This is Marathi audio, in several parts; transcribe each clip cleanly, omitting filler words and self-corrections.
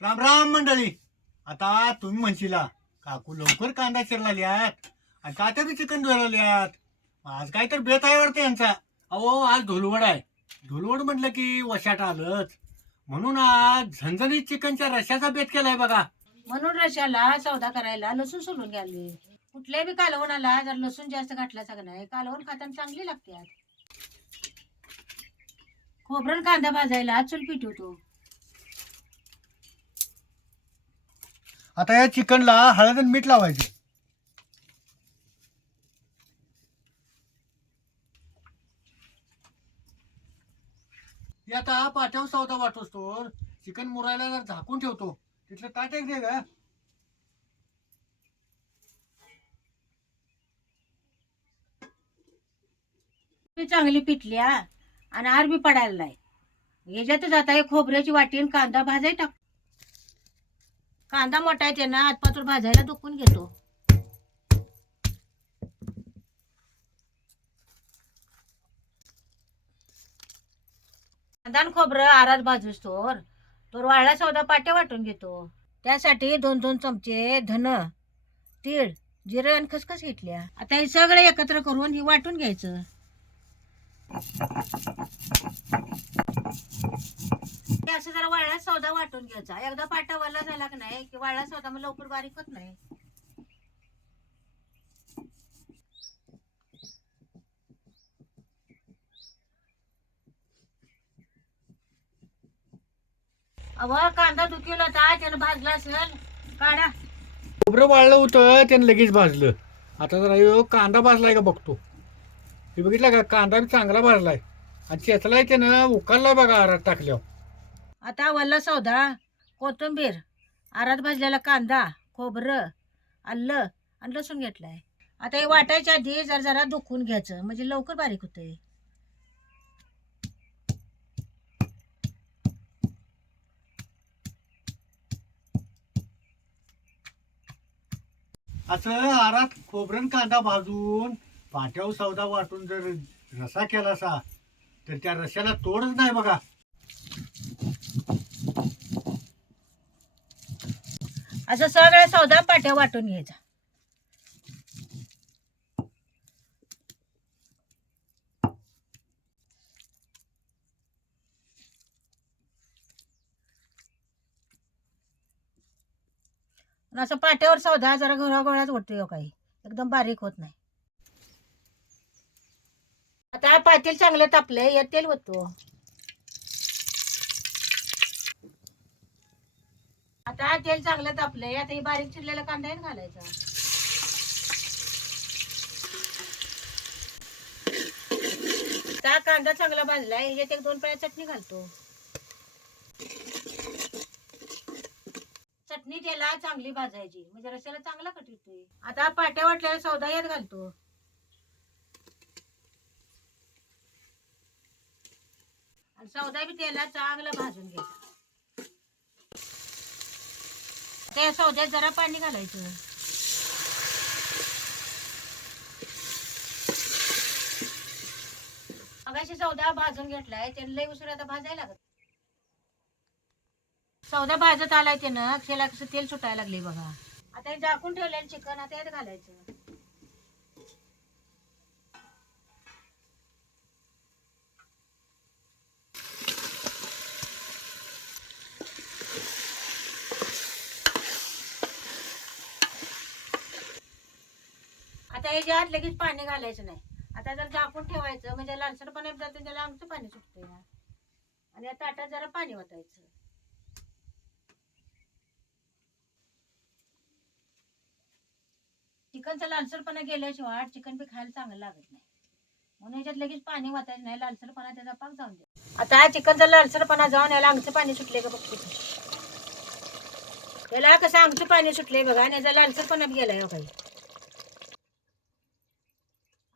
राम राम मंडळी. आता तुम्ही म्हणशीला काकू लवकर कांदा चिरलाल्यात आणि तात्या बी चिकन धुवायल्यात. आज काय तर बेत आहे वाटतं यांचा. अहो आज धुलवड आहे. धुलवड म्हटलं की वशाट आलंच. म्हणून आज झणझणीत चिकनच्या रश्याचा बेत केलाय बघा. म्हणून रशाला सौदा करायला लसूण सोलून घ्याली. कुठल्याही बी कालवणाला जर लसूण जास्त घातला का नाही कालवण खाताना चांगली लागते. खोबरं कांदा भाजायला चूल पेटवतो. आता या चिकनला हळद आणि मीठ लावायचे. हे आता पाठ्यावर सौदा वाटोस तो चिकन मुरायला जर झाकून ठेवतो. तिथलं ताट एक दे ग. ती चांगली पिटल्या आणि आर बी पडायला नाही. ह्याच्यातच आता हे खोबऱ्याची वाटी आणि कांदा भाजाय टाक. कांदा मोठा आहे त्यांना आतपातूर भाजायला दुखून घेतो. कांदा आणि खोबरं आरात भाजूस तोर वाळला सौदा पाट्या वाटून घेतो. त्यासाठी 2-2 चमचे धन, तीळ, जिरे आणि खसखस घेतल्या. आता हे सगळं एकत्र करून ही वाटून घ्यायचं. ते असं जरा वाळला सौदा वाटून घ्यायचा. एकदा पाटा वल्ला झाला की नाही की वाळला सौदा मग लवकर बारीक होत नाही. अव कांदा दुखीला होता त्यानं भाजला असेल काढा. खोबरं वाळलं होतं त्यानं लगेच भाजलं. आता जरा ह्यो कांदा भाजलाय का बघतो. हे बघितलं का कांदा बी चांगला भाजलाय आणि चेचलाय त्यानं उकळलाय बघा आरात टाकल्यावर. आता वल्ला सौदा, कोथिंबीर, आरात भाजलेला कांदा, खोबरं, आलं आणि लसूण घेतलाय. आता हे वाटायच्या आधी जरा जरा दुखून घ्यायचं म्हणजे लवकर बारीक होतंय. असं आरात खोबरं कांदा भाजून पाट्यावर सौदा वाटून जर रसा केलासा तर त्या रश्याला तोडच नाही बघा. असं सगळं सौदा पाट्या वाटून घ्यायचा. आणि असं पाट्यावर सौदा जरा घोळाघोळाच होतोय काही एकदम बारीक होत नाही. आता पातेल चांगलं तापलंय या तेल होतो. आता तेल चांगलं तापलंय आता हे बारीक चिरलेला कांदा आहे घालायचा. आता कांदा चांगला भाजलाय ह्याच्यात 1-2 पळ्या चटणी घालतो. चटणी त्याला चांगली भाजायची म्हणजे रस्त्याला चांगला कट येतोय. आता पाट्या वाटलेला सौदा यात घालतो. आणि सौदा बी त्याला चांगला भाजून घ्यायचा. त्या सौद्यात जरा पाणी घालायचं. मगाशी सौदा भाजून घेतलाय त्याला लय उशीर आता भाजायला लागत. सौदा भाजत आलाय त्यानं त्याला कसं तेल सुटायला लागले बघा. आता हे झाकून ठेवलेलं चिकन आता यात घालायचं. आता ह्याच्यात लगेच पाणी घालायचं नाही. आता जर झाकून ठेवायचं म्हणजे लालसरपणा येत जातं त्याला आमचं पाणी सुटतं. आणि या ताटात जरा पाणी ओतायचं. चिकनचा लालसरपणा गेल्याशिवाय चिकन बी खायला चांगलं लागत नाही. म्हणून ह्याच्यात लगेच पाणी वाटायचं नाही. लालसरपणा त्याचा पाक जाऊन दे. आता चिकनचा लालसरपणा जाऊन याला आमचं पाणी सुटले का बघतो. त्याला कसं आमचं पाणी सुटले बघा आणि याचा लालसरपणा गेलाय काही.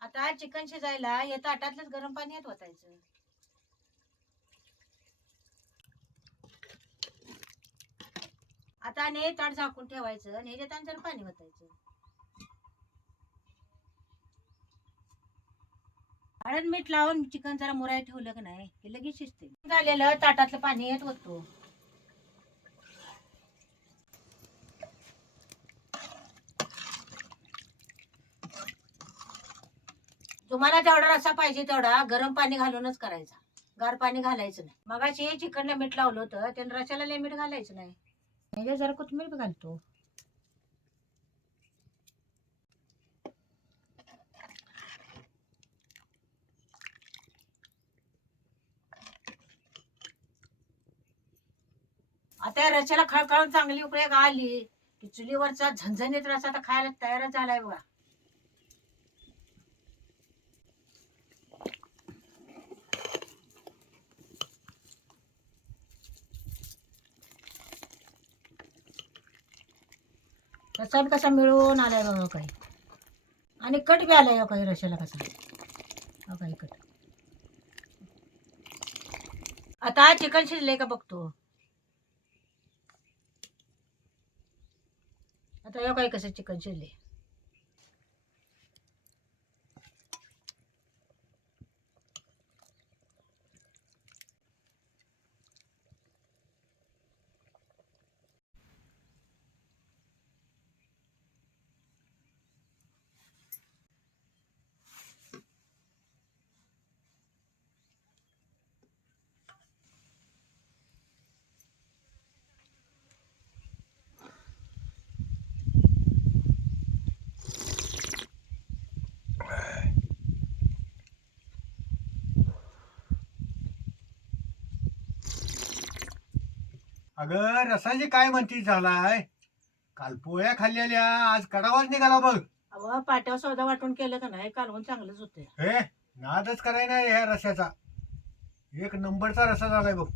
आता चिकन शिजायला या ताटातलंच गरम पाणी यात ओतायचं. आता ने ताट झाकून ठेवायचं आणि ह्याच्यात जरा पाणी ओतायचं. हळद मीठ लावून चिकन जरा मुराय ठेवलं का नाही की लगेच शिजते. झालेलं ताटातलं पाणी येत होतो. तुम्हाला जेवढा रस्सा पाहिजे तेवढा गरम पाणी घालूनच करायचा, गार पाणी घालायचं नाही. मगाशी चिकनला मीठ लावलं होतं त्यानं रश्याला लय मीठ घालायचं नाही. म्हणजे जरा कोथिंबीर बी घालतो. आता या रश्याला खळखळून चांगली उकळी आली की चुलीवरचा झणझणीत रस्सा आता खायला तयारच झालाय बघा. रस्सा बी कसा मिळून आलाय बघा काही, आणि कट बी आलाय काही रश्याला कसा काही कट. आता चिकन शिजले का बघतो. आता हे काही कसं चिकन शिजले. अगं रसाची काय म्हणती झालाय, काल पोळ्या खाल्लेल्या आज कडावाच निघाला बघ. अहो पाट्यावर सौदा वाटून केलं का नाही कालवून चांगलंच होते. हे नादच कराय नाही ह्या रस्याचा, एक नंबरचा रसा झालाय बघ.